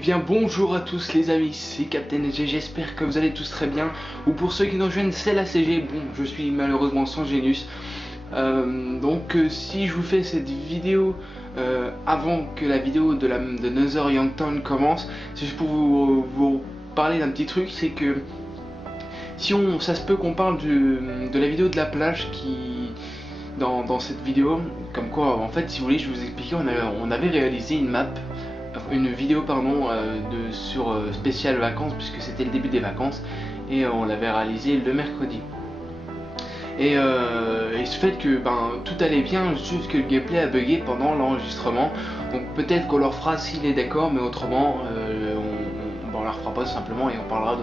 bien bonjour à tous les amis, c'est Captain EG, j'espère que vous allez tous très bien. Ou pour ceux qui nous rejoignent, c'est la CG, bon je suis malheureusement sans Genius. Si je vous fais cette vidéo avant que la vidéo de Another Youngstown commence, c'est juste pour vous parler d'un petit truc, c'est que si ça se peut qu'on parle de la vidéo de la plage qui... Dans cette vidéo, comme quoi en fait si vous voulez je vous explique, on avait réalisé une vidéo sur spécial vacances, puisque c'était le début des vacances et on l'avait réalisé le mercredi. Et ce fait que tout allait bien, juste que le gameplay a bugué pendant l'enregistrement. Donc peut-être qu'on leur fera s'il est d'accord, mais autrement on leur fera pas simplement, et on parlera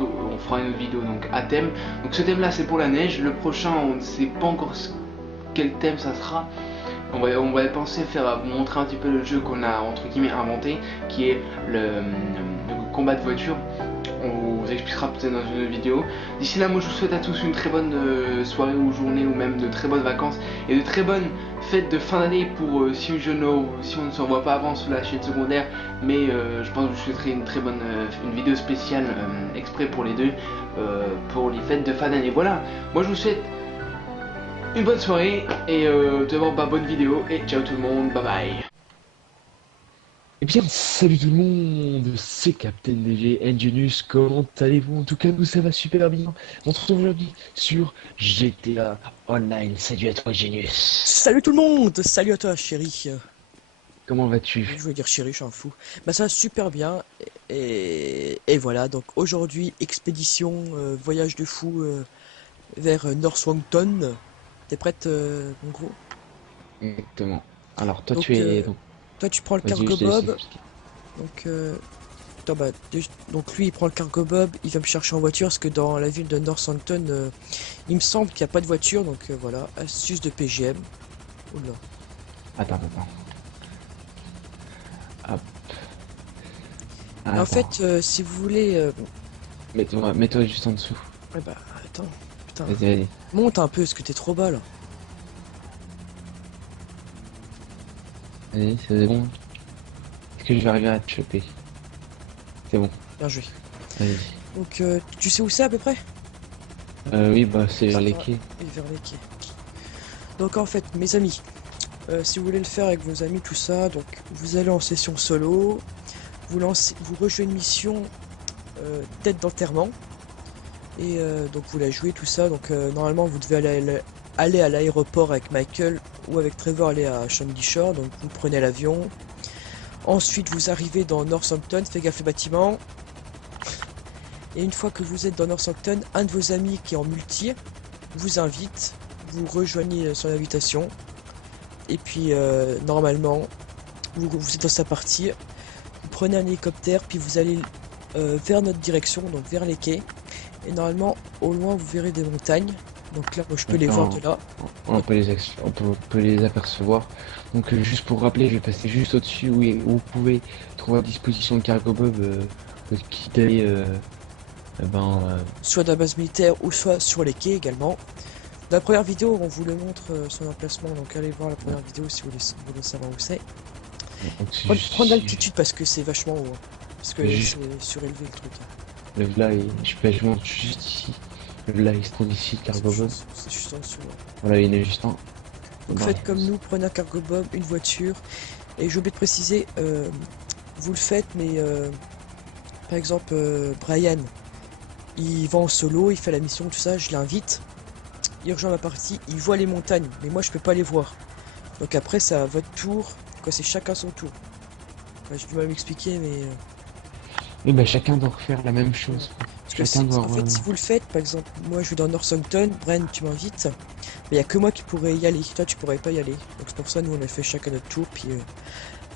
on fera une autre vidéo donc à thème. Donc ce thème là c'est pour la neige, le prochain on ne sait pas encore quel thème ça sera. On va penser vous montrer un petit peu le jeu qu'on a entre guillemets inventé, qui est le combat de voiture. On vous expliquera peut-être dans une vidéo. D'ici là, moi je vous souhaite à tous une très bonne soirée ou journée, ou même de très bonnes vacances et de très bonnes fêtes de fin d'année pour si on ne se revoit pas avant sur la chaîne secondaire. Mais je pense que je vous souhaiterai une très bonne une vidéo spéciale exprès pour les deux, pour les fêtes de fin d'année. Voilà, moi je vous souhaite une bonne soirée et tout d'abord bonne vidéo et ciao tout le monde, bye bye. Eh bien, salut tout le monde, c'est Captain DG Genius, comment allez-vous? En tout cas, nous ça va super bien. On se retrouve aujourd'hui sur GTA Online. Salut à toi, Genius. Salut tout le monde, salut à toi chérie. Comment vas-tu? Je veux dire chérie, je suis un fou. Bah ça va super bien. Et voilà, donc aujourd'hui, expédition, voyage de fou vers Northampton. T'es prête mon gros? Exactement. Alors, toi Donc, tu es... toi tu prends le Vas-y, cargo je te laisse bob. expliquer. Donc, donc lui il prend le cargo bob, il va me chercher en voiture parce que dans la ville de Northampton, il me semble qu'il n'y a pas de voiture. Donc voilà, astuce de PGM. Oula. Attends. Hop. En Attends. fait, si vous voulez... Mets-toi juste en dessous. Ouais bah attends, putain. Vas-y. Monte un peu, parce que t'es trop bas là. Vas-y, c'est bon. Est-ce que je vais arriver à te choper? C'est bon. Bien joué. Vas-y. Donc tu sais où c'est à peu près? Oui, bah c'est vers les quais. Oui, vers les quais. Donc en fait, mes amis, si vous voulez le faire avec vos amis, tout ça, donc vous allez en session solo, vous rejouez une mission tête d'enterrement, et donc vous la jouez, tout ça. Donc normalement vous devez aller à l'aéroport avec Michael ou avec Trevor, aller à Sandy Shore. Donc vous prenez l'avion, ensuite vous arrivez dans Northampton, faites gaffe les bâtiments, et une fois que vous êtes dans Northampton, un de vos amis qui est en multi vous invite, vous rejoignez son invitation, et puis normalement vous êtes dans sa partie, vous prenez un hélicoptère, puis vous allez vers notre direction, donc vers les quais, et normalement au loin vous verrez des montagnes. Donc là moi je peux les voir de là. On peut les apercevoir. Donc juste pour rappeler, je vais passer juste au-dessus où vous pouvez trouver à disposition le cargo bob, quitte à aller soit dans la base militaire ou soit sur les quais également. Dans la première vidéo on vous le montre son emplacement, donc allez voir la première vidéo si vous voulez savoir où c'est. Prendre l'altitude parce que c'est vachement haut, parce que c'est surélevé le truc. Le v'là, je monte juste ici. Le v'là, il se trouve ici, le cargo bob. C'est juste en dessous. Voilà, il est juste en... Donc faites comme nous, prenez un cargo bob, une voiture. Et j'ai oublié de préciser, vous le faites, mais par exemple Brian, il va en solo, il fait la mission, tout ça, je l'invite. Il rejoint ma partie, il voit les montagnes, mais moi je peux pas les voir. Donc après c'est à votre tour, quoi, c'est chacun son tour. Enfin, j'ai du mal à m'expliquer, mais... Oui, bah chacun doit refaire la même chose. Parce que en fait, si vous le faites, par exemple, moi je vais dans Northampton, Brian tu m'invites, mais il n'y a que moi qui pourrais y aller, toi tu pourrais pas y aller. Donc c'est pour ça nous on a fait chacun notre tour, puis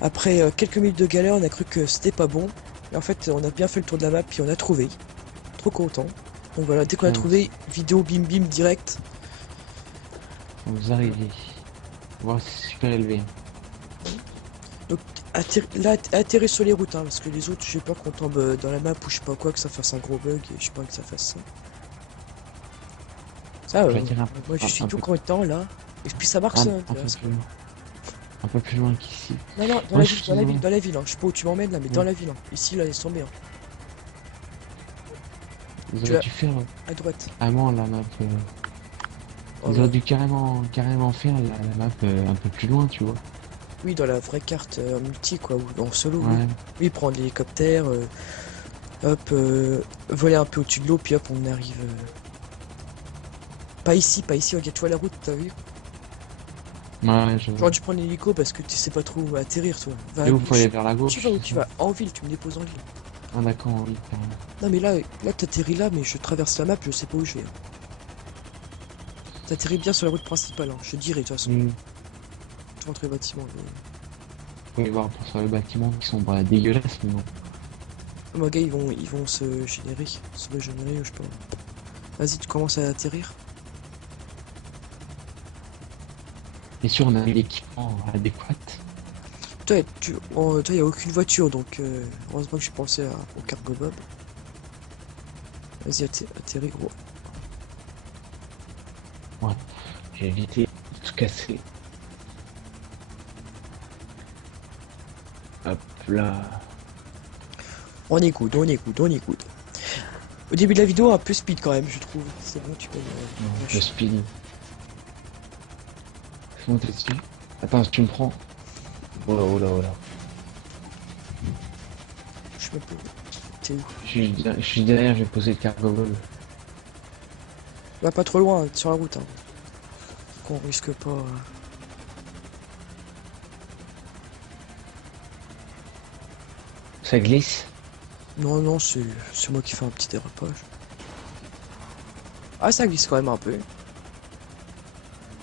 après quelques minutes de galère on a cru que c'était pas bon. Et en fait on a bien fait le tour de la map, puis on a trouvé. Trop content. Donc voilà, dès qu'on a trouvé, vidéo bim bim direct. Vous arrivez. Voir c'est super élevé. Donc là atterrez sur les routes, hein, parce que les autres j'ai peur qu'on tombe dans la map ou je sais pas quoi, que ça fasse un gros bug, et je sais pas que ça fasse ça. Ça moi je suis tout content là. Et puis ça marche ça. Un peu plus loin qu'ici. Non, non, dans Ouais, la je ville, te dans la vois. ville, dans la ville, hein. Je sais pas où tu m'emmènes là, mais dans Ouais. la ville, hein. Ici, là, laisse tomber, hein. Ils Tu auraient vas dû faire à droite. vraiment la map. Oh Ils là. auraient dû carrément faire la map un peu plus loin, tu vois. Oui, dans la vraie carte multi, quoi, ou en solo, oui. Ouais. Oui, prendre l'hélicoptère, hop, voler un peu au-dessus de l'eau, puis hop, on arrive. Pas ici, regarde, tu vois la route, t'as vu? Ouais, je vois. J'aurais dû prendre l'hélico parce que tu sais pas trop où atterrir, toi. Va Et à où faut aller gauche. vers la Tu gauche, vas où c'est tu ça? vas? En ville, tu me déposes en ville. Ah d'accord, oui, carrément. Non, mais là, t'atterris là, mais je traverse la map, je sais pas où je vais, hein. T'atterris bien sur la route principale, hein. Je te dirai, de toute façon. Hmm. Tu rentres les bâtiments. Mais... Faut aller voir pour sur les bâtiments qui sont bah, dégueulasses, mais bon. Oh, mon gars, ils vont se régénérer, je sais pas. Vas-y, tu commences à atterrir. Bien sûr, on a l'équipement adéquat. Toi, y a aucune voiture, donc heureusement que j'ai pensé au cargo bob. Vas-y, atterris, gros. Ouais, j'ai évité de tout casser. Hop là. On écoute, on écoute, on écoute. Au début de la vidéo, un peu speed quand même, je trouve. C'est bon, tu peux Non, je lâcher. speed. Je monte dessus. Attends, tu me prends. Oh là, oh là, oh là. Je sais même pas. T'es où? Je suis derrière, j'ai posé le cargo ball. Va pas trop loin, sur la route, hein. Qu'on risque pas. Ça glisse. Non, non, c'est moi qui fais un petit dérapage. Ah, ça glisse quand même un peu.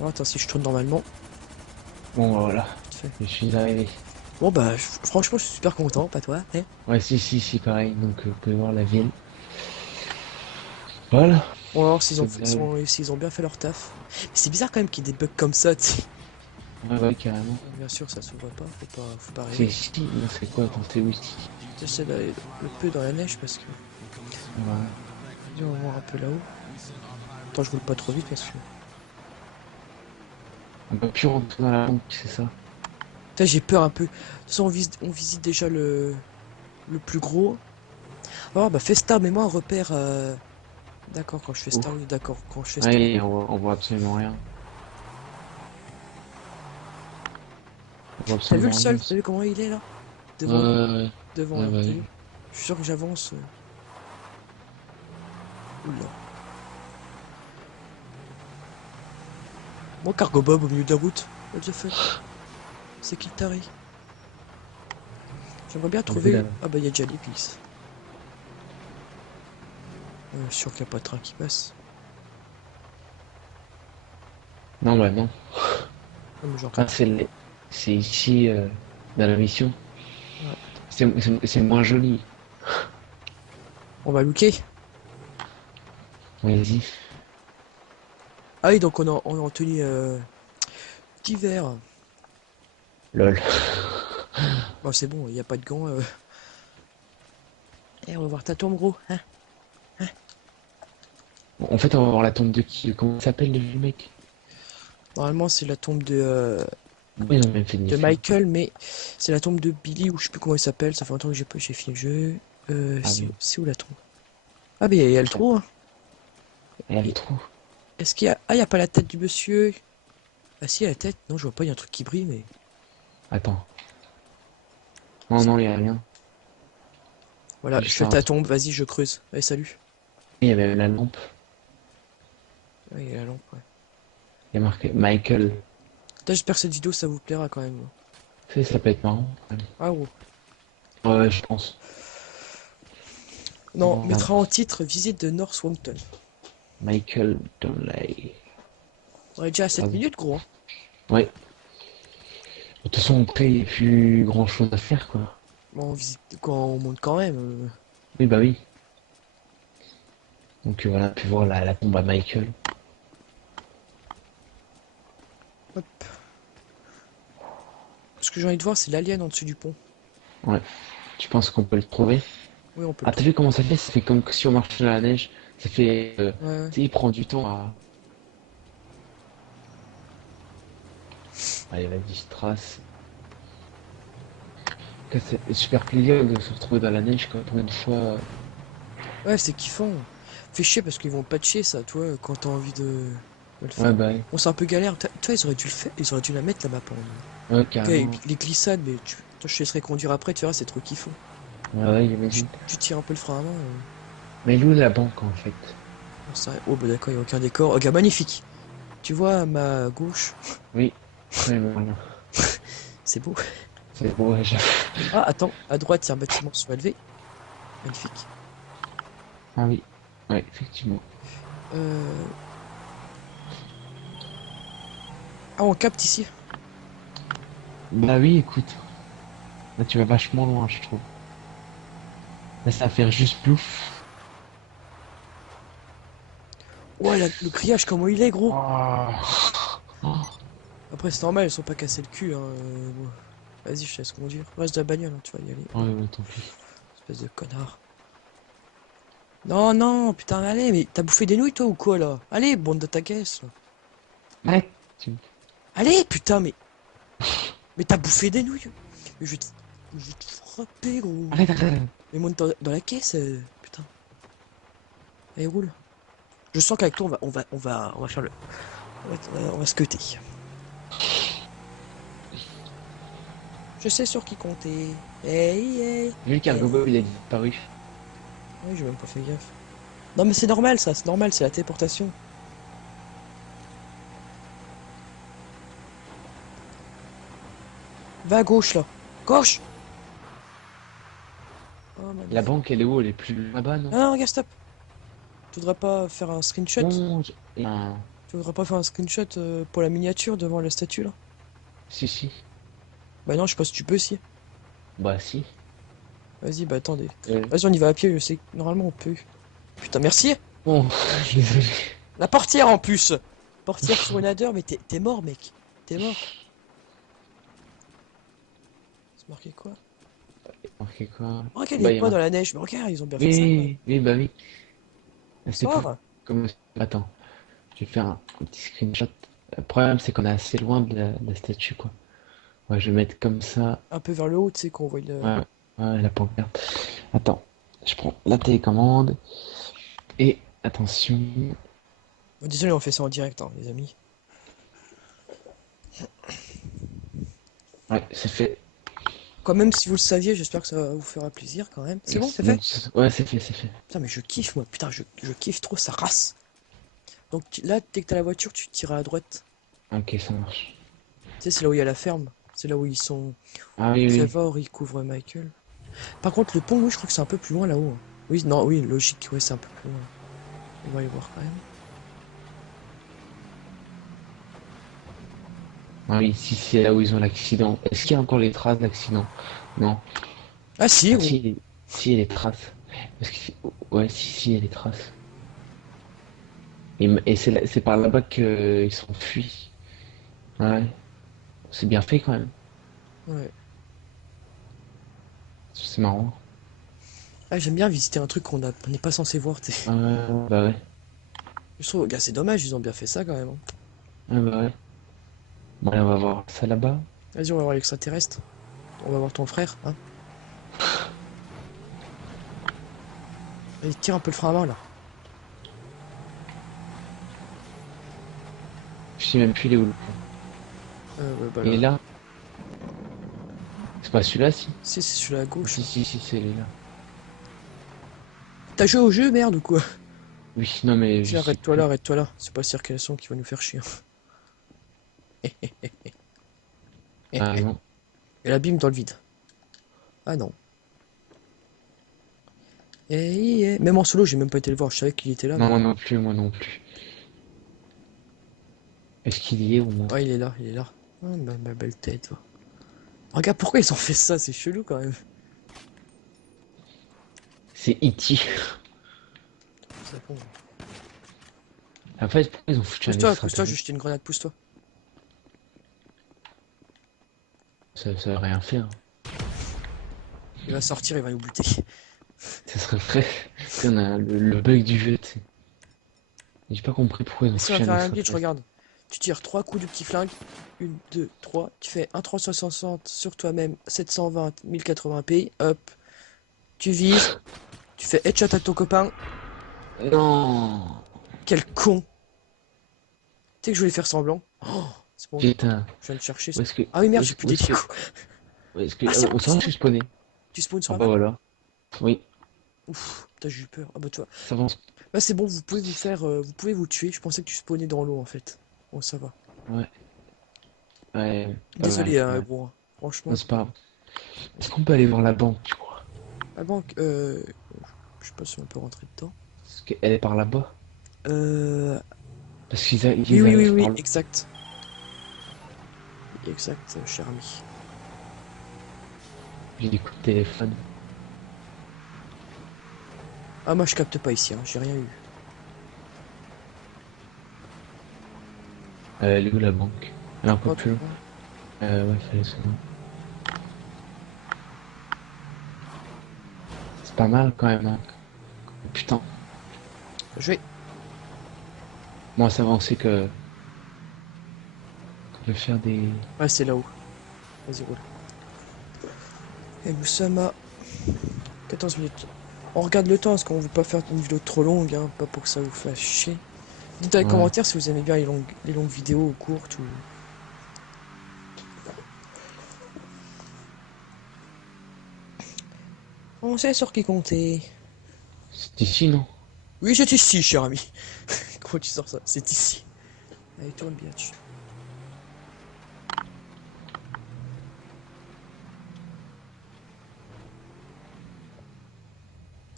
Oh, attends, si je tourne normalement, Bon, bah, voilà. vite fait. Je suis arrivé. Bon, bah, franchement, je suis super content, pas toi, hein? Ouais, si, pareil. Donc, vous pouvez voir la ville. Voilà. On va voir C'est bien. s'ils ont bien fait leur taf. Mais c'est bizarre quand même qu'il y ait des bugs comme ça, tu sais. Ouais, ouais, carrément. Bien sûr, ça s'ouvre pas, faut pas C'est rêver. ici. Non, c'est quoi quand t'es où ici? J'essaie d'aller le peu dans la neige parce que. Voilà. Vas-y, on va voir un peu là-haut. Attends, je roule pas trop vite parce que. On peut plus rentrer dans la banque, c'est ça. Putain, j'ai peur un peu. De toute façon, on visite déjà le plus gros. Oh, bah, fais star, mets-moi un repère. D'accord, quand je fais Ouf. star, oui, d'accord, quand je fais star. Ouais, on voit absolument rien. On voit T'as vu le absolument rien. sol? T'as vu comment il est là? Ouais, Devant, ouais, devant ouais, là, bah t'as oui. vu? Je suis sûr que j'avance. Oula. Moi, cargo bob au milieu de la route. What the fuck? C'est qui le taré? J'aimerais bien On peut trouver. la- Ah bah, il y a déjà l'église. Sûr qu'il n'y a pas de train qui passe. Non, bah non. Non, mais genre. Ah, c'est ici, dans la mission. Ouais. C'est moins joli. On va looker. Vas-y. Ah oui, donc on est en tenue d'hiver. Lol. Bon, c'est bon, il n'y a pas de gants. Eh, on va voir ta tombe, gros. Hein? Bon, en fait, on va voir la tombe de qui? Comment il s'appelle le mec? Normalement, c'est la tombe Oui, ils ont même fait une de mission. Michael, mais c'est la tombe de Billy, ou je sais plus comment il s'appelle. Ça fait longtemps que j'ai fini le jeu. Ah oui. C'est où la tombe? Ah, mais il y a le trou, hein. Elle a le Et trou. est-ce qu'il y a. Ah, il n'y a pas la tête du monsieur. Ah, si, il y a la tête. Non, je vois pas, il y a un truc qui brille, mais. Attends. Non, non, il y a rien. Voilà, je Juste fais un ta trou. tombe, vas-y, je creuse. Allez, salut. Il y avait la lampe. Ouais, il y a la lampe, ouais. Il y a marqué Michael. Putain, j'espère que cette vidéo, ça vous plaira quand même. Tu sais, ça peut être marrant. Ah, gros. Ouais, je pense. Non, Bon, mettra en titre visite de North Swampton. Michael Donley. On est déjà à Ah 7 oui. minutes, gros, hein. Ouais. De toute façon, après, il n'y a plus grand chose à faire, quoi. Bon, on visite quand on monte quand même. Oui, bah oui. Donc voilà, puis voir la tombe à Michael. Hop. Ce que j'ai envie de voir, c'est l'alien en dessus du pont. Ouais. Tu penses qu'on peut le trouver? Oui, on peut Ah, le t'as trouver. vu comment ça fait? Ça fait comme si on marchait dans la neige. Ça fait. Ouais, ouais. Tu sais, il prend du temps à. Allez, vas-y, je trace. cas, c'est super plaisir de se retrouver dans la neige quoi, pour une fois. Ouais, c'est kiffant. Fait chier parce qu'ils vont patcher ça, toi, quand t'as envie de le Ouais, faire. bah ouais, Bon, c'est un peu galère. Toi, ils auraient dû le faire. Ils auraient dû la mettre la map en. ouais, Ok, et carrément. puis les glissades, mais toi, je te laisserai conduire après, tu verras, c'est trop kiffant. Ouais, ouais, Tu, j'imagine. tu tires un peu le frein à main. Mais elle est où la banque en fait? Oh, bah d'accord, il n'y a aucun décor. Ok, magnifique. Tu vois à ma gauche, Oui, ouais, mais voilà. c'est beau. C'est beau, ouais, Ah, attends, à droite, il y a un bâtiment surélevé. Magnifique. Ah oui, ouais, effectivement. Euh... Ah, on capte ici. Bah oui, écoute, là tu vas vachement loin, je trouve. Là, ça va faire juste plouf. Ouais, le grillage, comment il est, gros. Oh. Oh. Après, c'est normal, ils sont pas cassés le cul. Hein. Bon. Vas-y, je te laisse conduire. Reste de la bagnole, hein, tu vas y aller. Ouais, ouais, tant pis. Espèce de connard. Non, non, putain, allez, mais t'as bouffé des nouilles, toi, ou quoi, là? Allez, bande de ta caisse, là. Arrête, Allez, putain, mais t'as bouffé des nouilles. Mais je vais te frapper, gros. arrête, arrête. Mais monte dans la caisse, putain. Allez, roule. Je sens qu'avec toi, on va faire le... on va se cutter. Je sais sur qui compter. Hey, hey, Vu le hey. cargo Bob, il a disparu. Oui, j'ai même pas fait gaffe. Non, mais c'est normal, ça, c'est normal, c'est la téléportation. Va à gauche, là. Gauche! Oh, La magnifique. banque, elle est où? Elle est plus là-bas, non? Ah non, regarde, stop. Tu voudrais pas faire un screenshot? Non, non. Tu voudrais pas faire un screenshot pour la miniature devant la statue, là? Si, si. Bah non, je sais pas si tu peux, si. Bah si. Vas-y, bah attendez. Euh, Vas-y, on y va à pied, je sais. Normalement, on peut. Putain, merci! Bon, désolé. La portière, en plus! Portière sur une adder, mais t'es mort, mec. T'es mort. C'est marqué quoi? Ok, quoi? Oh, regarde, il Bah, est il y a pas un... dans la neige. Mais regarde, ils ont bien fait ça, quand même. Oui, oui, bah oui. C'est pour... Sors! Comme... Attends, je vais faire un petit screenshot. Le problème, c'est qu'on est assez loin de la statue, quoi. Ouais, je vais mettre comme ça. Un peu vers le haut, tu sais, qu'on voit le... Ouais, ouais, la pancarte. Attends, je prends la télécommande. Et attention. Oh, désolé, on fait ça en direct, hein, les amis. Ouais, c'est fait. Quand même, si vous le saviez, j'espère que ça vous fera plaisir, quand même. C'est bon, c'est Non, fait? ouais, c'est fait, c'est fait. Putain, mais je kiffe, moi. Putain, je kiffe trop, ça race. Donc là, dès que t'as la voiture, tu tires à droite. Ok, ça marche. Tu sais, c'est là où il y a la ferme. C'est là où ils sont... Ah oui, oui. Trevor, il couvre Michael. Par contre, le pont, oui, je crois que c'est un peu plus loin là-haut. Hein. Oui, non, oui, logique, ouais, c'est un peu plus loin. On va aller voir quand même. Ah oui, si c'est là où ils ont l'accident. Est-ce qu'il y a encore les traces d'accident? Non. Ah si, Ah gros. si, si, il y a les traces. Parce que ouais, si, il y a les traces. Et c'est c'est par là-bas qu'ils s'enfuient. Ouais, c'est bien fait quand même. Ouais. C'est marrant. Ah, j'aime bien visiter un truc on n'est pas censé voir, tu sais. Bah ouais. Je trouve, gars, c'est dommage, ils ont bien fait ça quand même. Hein. Bah ouais. Bon, allez, on va voir ça là-bas. Vas-y, on va voir l'extraterrestre. On va voir ton frère, hein. Allez, tire un peu le frein à main là. Je sais même plus il est où le pont. Ouais, bah Il est là. là? C'est pas celui-là, si? Si, c'est celui-là à gauche. Si, si, si, c'est là. T'as joué au jeu, merde ou quoi? Oui, non, mais je Tiens, sais arrête-toi plus. là, arrête-toi là. C'est pas circulation qui va nous faire chier. Ah non. Et l'abîme dans le vide. Ah non. Même en solo, j'ai même pas été le voir. Je savais qu'il était là, Non, mais. moi non plus, moi non plus. Est-ce qu'il y est au moins? Ouais, il est là, il est là. Ah, ma belle tête, va. Regarde pourquoi ils ont fait ça, c'est chelou quand même. C'est E.T. Ça répond. En fait, pourquoi ils ont foutu un Pousse-toi, je vais extraterrestre? jeter une grenade, pousse-toi. Ça aurait rien fait, hein. Il va sortir, il va nous buter. Ça serait vrai. Tu sais, on a le bug du jeu, tu sais. J'ai pas compris pourquoi ils ont Et si on va foutu un faire un glitch, extraterrestre. regarde. Tu tires 3 coups de petit flingue. 1, 2, 3. Tu fais un 360 sur toi-même. 720, 1080p. Hop. Tu vises. Tu fais headshot à ton copain. Non. Quel con. Tu sais que je voulais faire semblant. Oh, c'est bon, Putain. je viens de chercher. Où est-ce que... Ah oui, merde, où j'ai est-ce plus où est-ce que... d'équipe. où est-ce que... Ah, c'est bon, on c'est s'en va, bon. je suis spawné. Tu spawns sur Ah la bah map? voilà. Oui, Ouf, putain, j'ai eu peur. Ah bah toi. ça avance. Bah c'est bon, vous pouvez vous faire, vous pouvez vous tuer. Je pensais que tu spawnais dans l'eau en fait. Bon, ça va. Ouais. Ouais, pas mal, Désolé, pas mal. gros. Non, Franchement. c'est pas grave. Est-ce qu'on peut aller voir la banque, tu crois? La banque, je sais pas si on peut rentrer dedans. Parce qu'elle est par là-bas. Euh... Parce Oui, ils oui, oui, arrivent par oui, là. exact. Exact, cher ami. J'ai des coups de téléphone. Ah, moi je capte pas ici, hein, j'ai rien eu. Elle est où la banque? Elle est un peu Oh, plus loin. Ouais, fallait ça. C'est pas mal quand même, hein. Putain. je vais. Moi, ça avancer que... qu'on peut faire des... Ouais, c'est là-haut. Vas-y, roule. Et nous sommes à 14 minutes. On regarde le temps parce qu'on veut pas faire une vidéo trop longue, hein, pas pour que ça vous fasse chier. Dites dans les Ouais. commentaires si vous aimez bien les longues vidéos ou courtes ou... On sait sur qui compter. C'est ici, non? Oui, c'est ici, cher ami. Comment tu sors ça? C'est ici. Allez, tourne bien.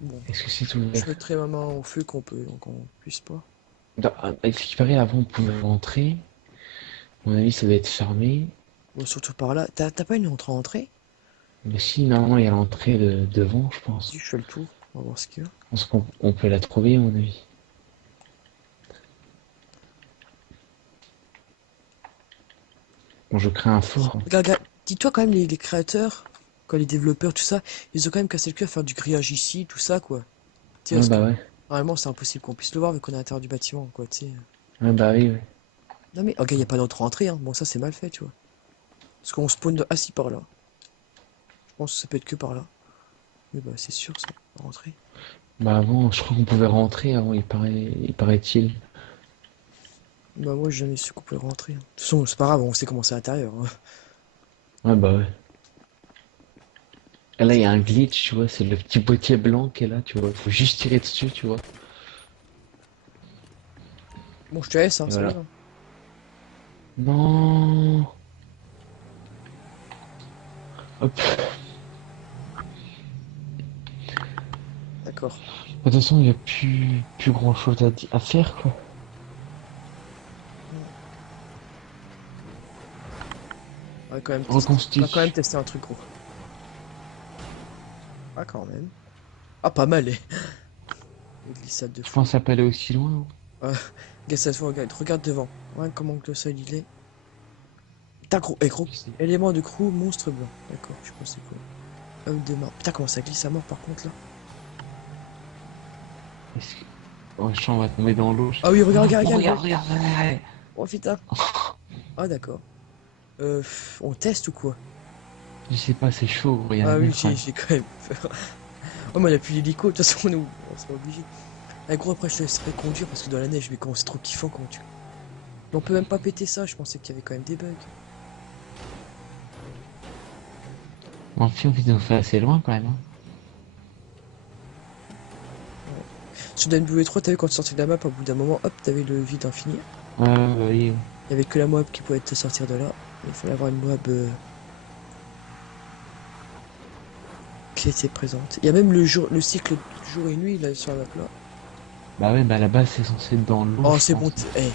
Bon, Est-ce que c'est je ouvert? mettrai ma main au feu qu'on puisse pas. À ce qui paraît, avant, on pouvait rentrer. À mon avis, ça doit être fermé. Bon, surtout par là. T'as pas une autre entrée? Mais si, normalement, il y a l'entrée devant, je pense. Si je fais le tour, on va voir ce qu'il y a. Je pense qu'on peut la trouver, à mon avis. Bon, je crée un fort. Regarde, regarde. Dis-toi quand même les créateurs, quand les développeurs, tout ça, ils ont quand même cassé le cul à faire du grillage ici, tout ça, quoi. Tu sais, Ouais, parce que bah ouais. normalement c'est impossible qu'on puisse le voir vu qu'on est à l'intérieur du bâtiment, quoi, tu sais. Ouais, bah oui, ouais. Non mais, ok, y a pas d'autre entrée, hein. Bon, ça c'est mal fait, tu vois. Parce qu'on spawn assis par là. Je pense que ça peut être que par là. Mais bah, c'est sûr, ça. Rentrer. Bah avant, je crois qu'on pouvait rentrer avant, il paraît-il. Bah, moi j'ai jamais su qu'on pouvait rentrer, hein. De toute façon, c'est pas grave, on sait comment c'est à l'intérieur, hein. Ouais, bah ouais. Et là, il y a un glitch, tu vois, c'est le petit boîtier blanc qui est là, tu vois. Faut juste tirer dessus, tu vois. Bon, je te laisse, hein, Et ça voilà. va, hein. Non. Hop. D'accord. De toute façon, il n'y a plus grand chose à faire, quoi. On va quand même Reconstitue. tester un truc, gros. Ah, quand même. Ah, pas mal, les glissades de Je fou. pense que ça peut aller aussi loin. Ah, regarde cette fois, regarde devant. Ouais, comment que le sol il est. Putain, gros, gros. Élément de crew, monstre blanc. D'accord, je pense que c'est quoi. Homme de mort. Putain, comment ça glisse à mort par contre là. Est-ce que... Oh, je sens qu'on va tomber dans l'eau. Ah oui, regarde, regarde, Oh, regarde. regarde. Oh putain. Ah, d'accord. On teste ou quoi? Je sais pas, c'est chaud, regarde. Ah oui, frère. j'ai quand même peur. Oh, mais on a plus l'hélico, de toute façon, on sera obligé. Ah, gros, après, je te laisserai conduire parce que dans la neige, mais quand c'est trop kiffant quand tu. Mais on peut même pas péter ça, je pensais qu'il y avait quand même des bugs. Mon film, il nous fait assez loin quand même. Hein. Sur W3, t'as vu quand tu sortais de la map, au bout d'un moment, hop, t'avais le vide infini. Ouais, bah oui. Il y avait que la mob qui pouvait te sortir de là. Il fallait avoir une mob qui était présente. Il y a même le cycle jour et nuit là sur la map là. Bah ouais, bah là-bas, c'est censé être dans l'eau. Oh, je c'est pense. bon, hey,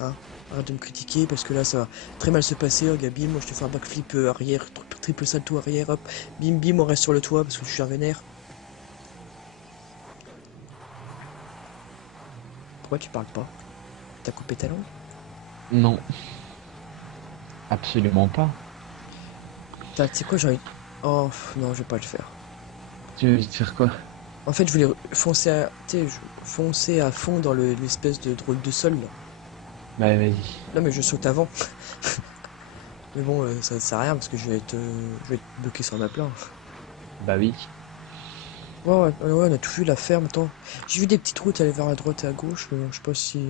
hein, arrête de me critiquer parce que là ça va très mal se passer. Oh, Gabi, moi je te fais un backflip arrière, triple salto arrière, hop, bim bim, on reste sur le toit parce que je suis un vénère. Pourquoi tu parles pas? T'as coupé ta langue? Non. Absolument pas. Tu sais quoi, j'ai envie. Oh non, je vais pas le faire. Tu veux dire quoi? En fait, je voulais foncer à, tu sais, foncer à fond dans l'espèce de drôle de sol là. Bah vas-y. Non mais je saute avant. Mais bon, ça ne sert à rien parce que je vais être bloqué sur ma plan. Bah oui. Ouais, on a tout vu la ferme. Attends, j'ai vu des petites routes aller vers la droite et à gauche, mais bon, je sais pas si.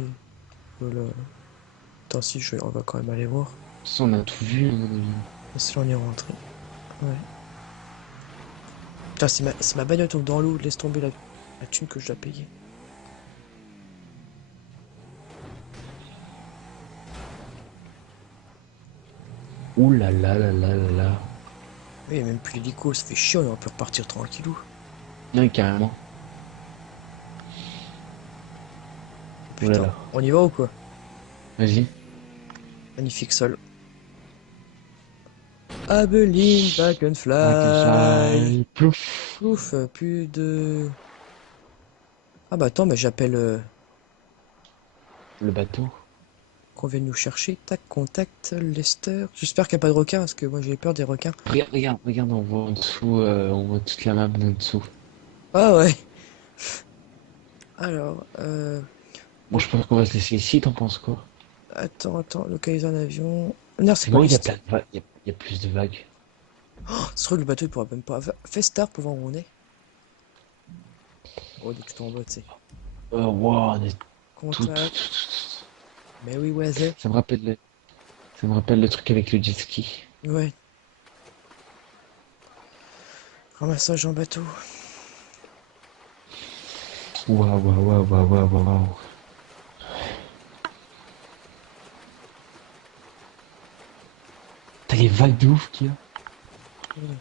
Voilà. Attends, si, on va quand même aller voir. Ça, on a tout vu, à mon avis. Si on est rentré. Ouais. Putain, si ma bagnole tombe dans l'eau, laisse tomber la thune que je dois payer. Ouh là là là là là là. Oui, même plus l'hélico, ça fait chiant, on peut repartir tranquillou. Non, carrément. Ouh là Putain, là. on y va ou quoi? Vas-y. Magnifique sol. Abeline, Dragonfly. Dragonfly. Plouf. Ouf, plus de. Ah bah attends, mais j'appelle Le bateau. qu'on vienne nous chercher. Tac, contact, Lester. J'espère qu'il n'y a pas de requins parce que moi j'ai peur des requins. Regarde, regarde, regarde, on voit en dessous, on voit toute la map en dessous. Ah ouais. Alors, Bon, je pense qu'on va se laisser ici, t'en penses quoi? attends, localiser un avion. Non, c'est C'est pas bon, il y a liste. plein de vagues, il y a plus de vagues. C'est vrai que le bateau il pourra même pas. Fais start pour voir où on est. Oh, il est tout en bas, tu sais. Wow, on est Contact. Mais oui, weather. Ça me rappelle le truc avec le jet ski. Ouais. Ramassage en bateau. Waouh, waouh, waouh, waouh, waouh, waouh. T'as les vagues de ouf qu'il y a. Ouais.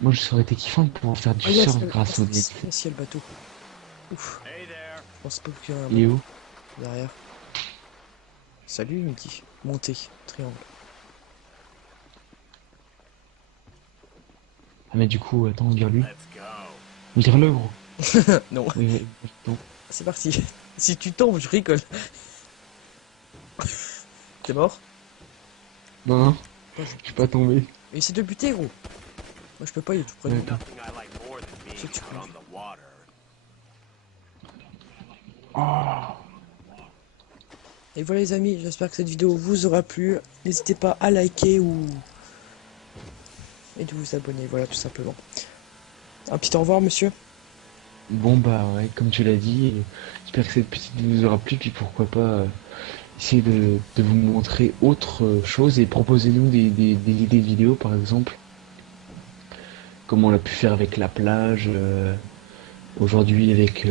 Moi, ça aurait été kiffant de pouvoir faire du Ah, yes, surf grâce au net. yes, il y a le bateau. Ouf. Je pense pas qu'il y a un Il est où? derrière. Salut, il me dit. Montez. Triangle. Ah, mais du coup, attends, vire-lui. Vire-le, gros. Non. Oui, oui, non. C'est parti. Si tu tombes, je rigole. T'es mort? Non, non, Ouais, je suis pas tombé. mais essaie de buter, gros. Moi, je peux pas, il est tout près de nous. Attends. Si tu peux. Oh. Et voilà les amis, j'espère que cette vidéo vous aura plu. N'hésitez pas à liker et de vous abonner, voilà tout simplement. Un petit au revoir monsieur. Bon, bah ouais, comme tu l'as dit, j'espère que cette petite vidéo vous aura plu, puis pourquoi pas essayer de vous montrer autre chose et proposez-nous des idées de vidéos, par exemple. Comme on l'a pu faire avec la plage, aujourd'hui avec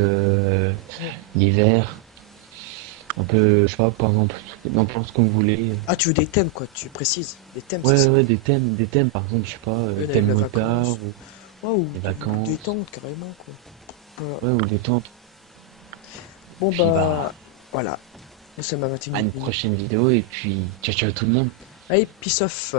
l'hiver. Un peu, je sais pas, par exemple, n'importe ce qu'on voulait. Ah tu veux des thèmes quoi, tu précises. Des thèmes c'est Ouais, ça. ouais, des thèmes, par exemple, je sais pas, Avec thème la motard, vacances. Waouh, les vacances, des tentes carrément quoi. Voilà. ouais, ou des tentes. Bon Puis bah, bah voilà. Nous sommes à à 21 une minutes. prochaine vidéo, et puis ciao ciao tout le monde. Allez, peace off.